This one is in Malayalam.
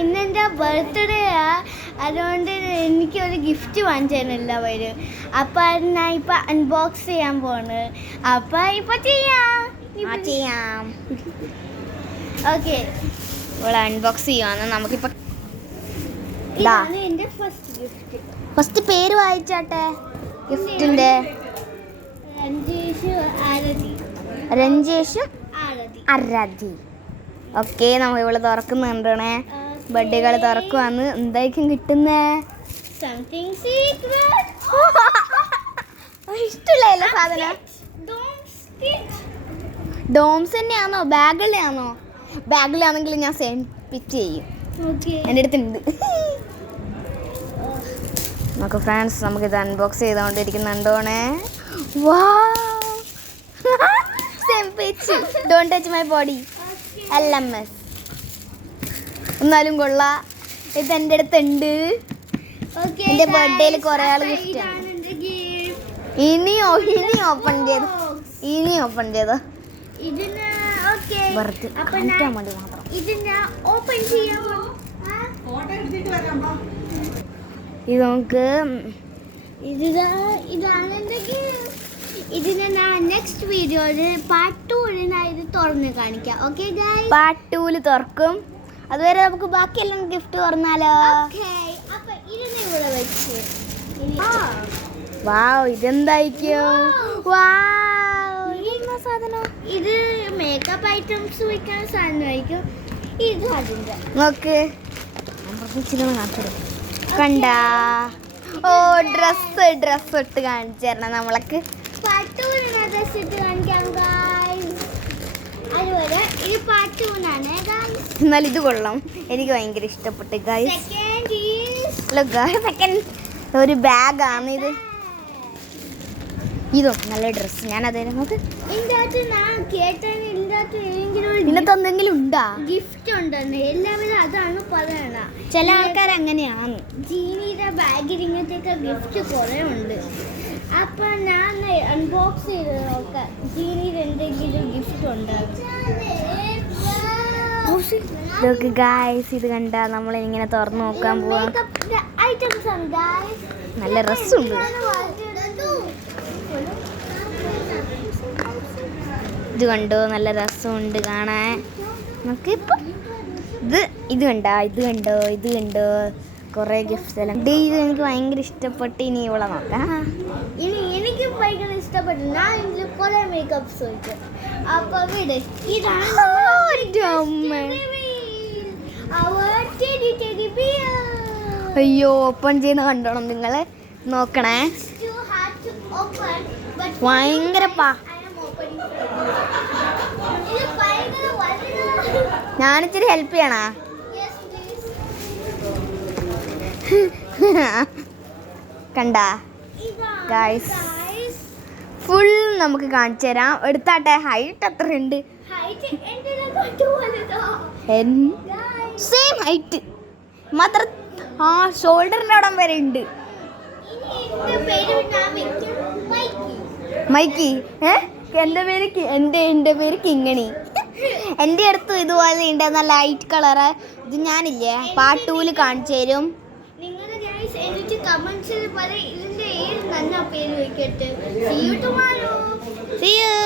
ഇന്നെൻ്റെ ബർത്ത്ഡേയാ, അതുകൊണ്ട് എനിക്കൊരു ഗിഫ്റ്റ് വാങ്ങിച്ചാണ് എല്ലാവരും. അപ്പം ഞാൻ ഇപ്പം അൺബോക്സ് ചെയ്യാൻ പോണ്. അപ്പം ഇപ്പം ചെയ്യാം. ഓക്കെ, ഇവിടെ അൺബോക്സ് ചെയ്യുവാണ്. നമുക്കിപ്പോൾ ഇതാണ് എൻ്റെ ഫസ്റ്റ് ഗിഫ്റ്റ്. ഫസ്റ്റ് പേര് വായിച്ചാട്ടെ ഗിഫ്റ്റിൻ്റെ. രഞ്ജേഷും ആരതി. ഓക്കെ, നമ്മൾ ഇവിടെ തുറക്കുന്നുണ്ടേ. ബർത്ത്ഡേകൾ തുറക്കുവാന്ന്. എന്തായിരിക്കും കിട്ടുന്നേ? ഇഷ്ടമില്ല സാധനം. ഡോംസ് തന്നെയാണോ? ബാഗിലാണോ? ബാഗിലാണെങ്കിൽ ഞാൻ പിച്ച് ചെയ്യും. എൻ്റെ അടുത്തുണ്ട്. നമുക്ക് ഫ്രണ്ട്സ്, നമുക്കിത് അൺബോക്സ് ചെയ്തുകൊണ്ടിരിക്കുന്നുണ്ടോണേ. Don't touch my body. LMS എന്നാലും കൊള്ളാം. ഇത് എൻ്റെ അടുത്തുണ്ട്. എൻ്റെ ബർത്ത്ഡേയിൽ കുറേ ആൾ ഗിഫ്റ്റ്. ഇനി ഓപ്പൺ ചെയ്തോ. വെറുതെ കാണിക്കാൻ വേണ്ടി മാത്രം. ഇത് നമുക്ക് ഇതിന് ഞാൻ നെക്സ്റ്റ് വീഡിയോയിൽ പാർട്ട് 2 ഇത് തുറന്ന് കാണിക്കാം. ഓക്കെ ഗൈസ്, പാർട്ട് 2 തുറക്കും. അതുവരെ നമുക്ക് ബാക്കിയെല്ലാം ഗിഫ്റ്റ് തുറന്നാലോ? അപ്പൊ ഇതിനെ ഇവിടെ വെച്ച് ഇതെന്തായിരിക്കും? സാധനം ഇത് മേക്കപ്പ് ഐറ്റംസ് വെക്കാൻ സാധനമായിരിക്കും. ഇത് അതിൻ്റെ നോക്ക്. കണ്ട ഡ്രസ് ഇട്ട് കാണിച്ചു തരണം നമ്മൾക്ക്. ഡ്രസ് ഇട്ട് കാണിക്കാം ഗൈസ്. അതുപോലെ ഇത് പാർട്ട് 2 ആണ് ഗൈസ്. എന്നാൽ ഇത് കൊള്ളാം, എനിക്ക് ഭയങ്കര ഇഷ്ടപ്പെട്ടു ഗൈസ്. സെക്കൻഡ് ഒരു ബാഗാണ് ഇത്. ഇതോ നല്ല ഡ്രസ്സ്. ഞാൻ അതേ നോക്ക്. ഇന്നത്തെ എന്തെങ്കിലും ഉണ്ടാ? ഗിഫ്റ്റ് ഉണ്ടെന്ന് എല്ലാവരും അതാണ് പറയണ. ചില ആൾക്കാർ അങ്ങനെയാണ്. ജീനിയുടെ ബാഗിൽ ഇങ്ങനത്തെ ഗിഫ്റ്റ് കുറേ ഉണ്ട്. അപ്പൊ ഞാൻ അൺബോക്സ് ചെയ്ത് നോക്കാം ജീനിയിൽ എന്തെങ്കിലും ഗിഫ്റ്റ് ഉണ്ടാകും. ഇത് കണ്ട നമ്മൾ ഇങ്ങനെ തുറന്നു നോക്കാൻ പോവാം. ഐറ്റംസ് ആണ് ഗൈസ്. നല്ല ഡ്രസ്സുണ്ട്. ഇത് കണ്ടോ, നല്ല രസമുണ്ട് കാണാൻ. നമുക്കിപ്പം ഇത് കണ്ടോ കുറേ ഗിഫ്റ്റ്സ് എല്ലാം. ഇത് എനിക്ക് ഭയങ്കര ഇഷ്ടപ്പെട്ട്. ഇനി ഇവിടെ നോക്കാം. എനിക്ക് ഭയങ്കര ഇഷ്ടപ്പെട്ടു. ഞാൻ ഇതിൽ കുറേ മേക്കപ്സ് വെക്കും. അപ്പൊ അയ്യോ, ഓപ്പൺ ചെയ്യുന്ന കണ്ടോണം നിങ്ങള്. നോക്കണേ, ഭയങ്കര ഞാനിച്ചിരി ഹെൽപ്പ് ചെയ്യണ. കണ്ട ഗൈസ്, ഫുൾ നമുക്ക് കാണിച്ചു തരാം. എടുത്താട്ടെ. ഹൈറ്റ് എത്ര ഉണ്ട്? സെയിം ഹൈറ്റ്, മാത്രം ഷോൾഡറിൻ്റെ അവിടം വരെ ഉണ്ട്. മൈക്കി. എൻ്റെ പേര് കിങ്ങണി. എൻ്റെ അടുത്തും ഇതുപോലെ ഉണ്ട്, നല്ല ലൈറ്റ് കളറ്. ഇത് ഞാനില്ലേ പാർട്ട് 2 കാണിച്ചു തരും. എന്നിട്ട് കമന്റ്സിൽ പറയും ഇതിന്റെ ഏത് നല്ല പേര് വെക്കട്ടെ. See you tomorrow. See you.